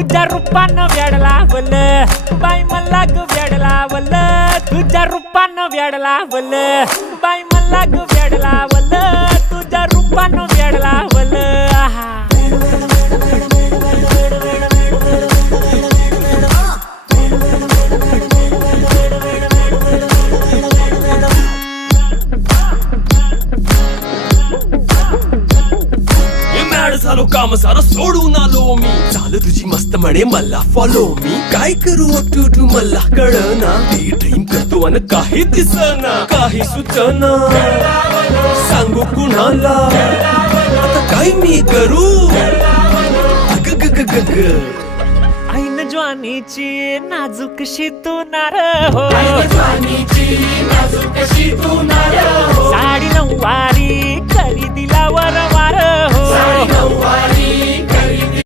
तुझ्या रूपानं वेड लावल बाई मला ग वेड लावल तुझ्या रूपानं वेड लावल बाई मला ग वेड लावल तुझ्या रूपानं वेड लावल झालो काम सारा सोडून आलो मी चाल तुझी मस्त म्हणे मला फॉलो मी काय करू टू मला कळना ती ड्रीम करतो आणि काही दिसना काही सुचना सांगू कुणाला आता काय मी करू ऐन ज्वानीची नाजूकशी तू नार हो साडी नऊवारी खरी दिला वर वार हो